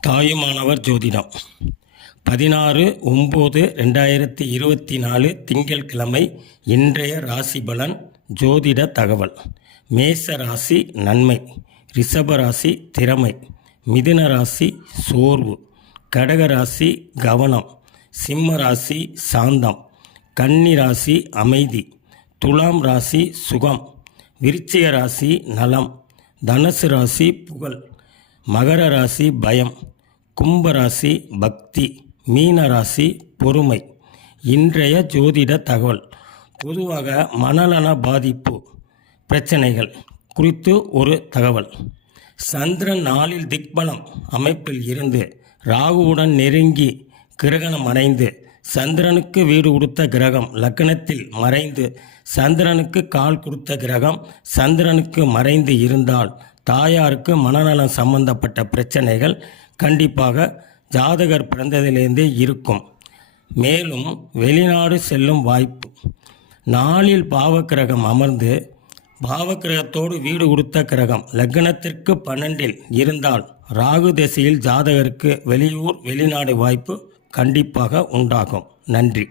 தாயுமானவர் ஜோதிடம். பதினாறு ஒம்பது ரெண்டாயிரத்தி இருபத்தி நாலு திங்கட்கிழமை இன்றைய ராசி பலன் ஜோதிட தகவல். மேச ராசி நன்மை ரிஷப ராசி திறமை மிதுன ராசி சோர்வு கடக ராசி கவனம் சிம்ம ராசி சாந்தம் கன்னி ராசி அமைதி துலாம் ராசி சுகம் விருச்சிக ராசி நலம் தனுசு ராசி புகழ் மகர ராசி பயம். கும்பராசி பக்தி மீனராசி பொறுமை. இன்றைய ஜோதிட தகவல். பொதுவாக மனநல பாதிப்பு பிரச்சனைகள் குறித்து ஒரு தகவல். சந்திரன் நாளில் திக்பலம் அமைப்பில் இருந்து ராகுவுடன் நெருங்கி கிரகணம் அடைந்து சந்திரனுக்கு வீடு கொடுத்த கிரகம் லக்னத்தில் மறைந்து சந்திரனுக்கு கால் கொடுத்த கிரகம் சந்திரனுக்கு மறைந்து இருந்தால் தாயாருக்கு மனநலம் சம்பந்தப்பட்ட பிரச்சனைகள் கண்டிப்பாக ஜாதகர் பிறந்ததிலிருந்தே இருக்கும். மேலும் வெளிநாடு செல்லும் வாய்ப்பு. நாளில் பாவக்கிரகம் அமர்ந்து பாவக்கிரகத்தோடு வீடு கொடுத்த கிரகம் லக்னத்திற்கு பன்னெண்டில் இருந்தால் ராகு திசையில் ஜாதகருக்கு வெளியூர் வெளிநாடு வாய்ப்பு கண்டிப்பாக உண்டாகும். நன்றி.